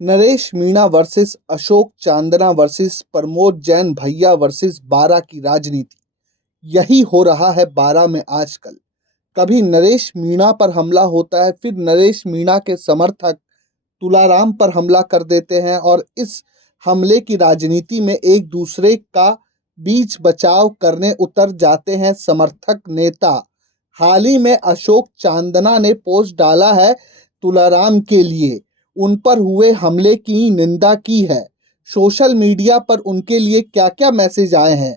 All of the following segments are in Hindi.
नरेश मीणा वर्सेस अशोक चांदना वर्सेस प्रमोद जैन भैया वर्सेस बारा की राजनीति, यही हो रहा है बारा में आजकल। कभी नरेश मीणा पर हमला होता है, फिर नरेश मीणा के समर्थक तुलाराम पर हमला कर देते हैं और इस हमले की राजनीति में एक दूसरे का बीच बचाव करने उतर जाते हैं समर्थक नेता। हाल ही में अशोक चांदना ने पोस्ट डाला है तुलाराम के लिए, उन पर हुए हमले की निंदा की है। सोशल मीडिया पर उनके लिए क्या क्या मैसेज आए हैं,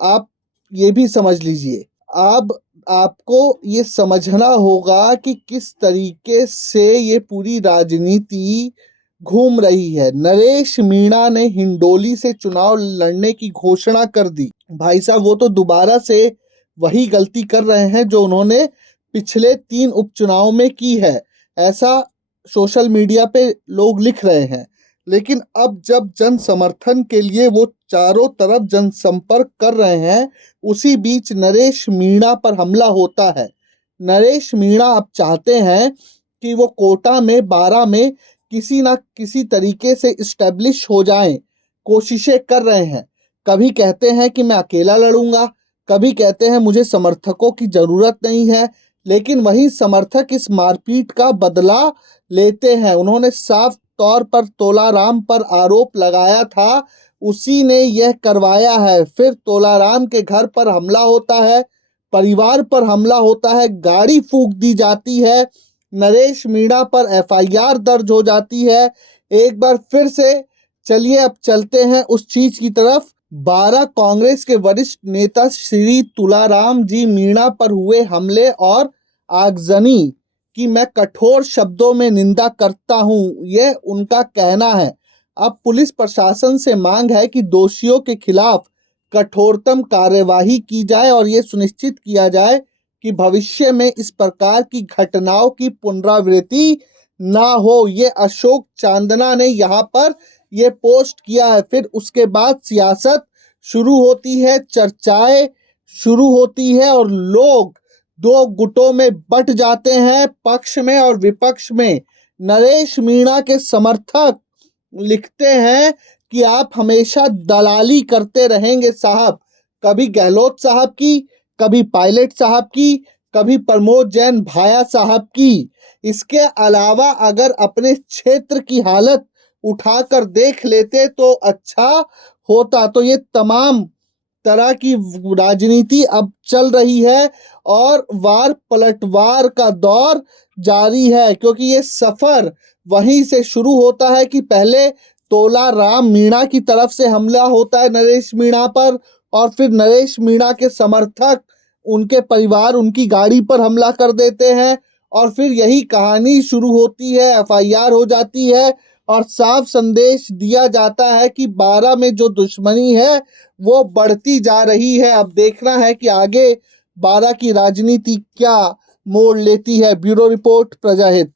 आप ये भी समझ लीजिए। अब आपको ये समझना होगा कि किस तरीके से ये पूरी राजनीति घूम रही है। नरेश मीणा ने हिंडोली से चुनाव लड़ने की घोषणा कर दी। भाई साहब, वो तो दोबारा से वही गलती कर रहे हैं जो उन्होंने पिछले 3 उपचुनाव में की है, ऐसा सोशल मीडिया पे लोग लिख रहे हैं। लेकिन अब जब जन समर्थन के लिए वो चारों तरफ जनसंपर्क कर रहे हैं, उसी बीच नरेश मीणा पर हमला होता है। नरेश मीणा अब चाहते हैं कि वो कोटा में, बारा में किसी ना किसी तरीके से इस्टेब्लिश हो जाएं, कोशिशें कर रहे हैं। कभी कहते हैं कि मैं अकेला लड़ूंगा, कभी कहते हैं मुझे समर्थकों की ज़रूरत नहीं है, लेकिन वही समर्थक इस मारपीट का बदला लेते हैं। उन्होंने साफ तौर पर तोलाराम पर आरोप लगाया था, उसी ने यह करवाया है। फिर तोलाराम के घर पर हमला होता है, परिवार पर हमला होता है, गाड़ी फूंक दी जाती है, नरेश मीणा पर एफआईआर दर्ज हो जाती है। एक बार फिर से चलिए अब चलते हैं उस चीज की तरफ। बारा कांग्रेस के वरिष्ठ नेता श्री तुलाराम जी मीणा पर हुए हमले और आगजनी की मैं कठोर शब्दों में निंदा करता हूं, यह उनका कहना है। अब पुलिस प्रशासन से मांग है कि दोषियों के खिलाफ कठोरतम कार्यवाही की जाए और ये सुनिश्चित किया जाए कि भविष्य में इस प्रकार की घटनाओं की पुनरावृत्ति ना हो। ये अशोक चांदना ने यहाँ पर ये पोस्ट किया है। फिर उसके बाद सियासत शुरू होती है, चर्चाएं शुरू होती है और लोग 2 गुटों में बट जाते हैं, पक्ष में और विपक्ष में। नरेश मीणा के समर्थक लिखते हैं कि आप हमेशा दलाली करते रहेंगे साहब, कभी गहलोत साहब की, कभी पायलट साहब की, कभी प्रमोद जैन भाया साहब की। इसके अलावा अगर अपने क्षेत्र की हालत उठाकर देख लेते तो अच्छा होता। तो ये तमाम तरह की राजनीति अब चल रही है और वार पलटवार का दौर जारी है, क्योंकि ये सफर वहीं से शुरू होता है कि पहले तोलाराम मीणा की तरफ से हमला होता है नरेश मीणा पर, और फिर नरेश मीणा के समर्थक, उनके परिवार उनकी गाड़ी पर हमला कर देते हैं और फिर यही कहानी शुरू होती है, एफआईआर हो जाती है और साफ संदेश दिया जाता है कि बारा में जो दुश्मनी है वो बढ़ती जा रही है। अब देखना है कि आगे बारा की राजनीति क्या मोड़ लेती है। Bureau report, प्रजाहित।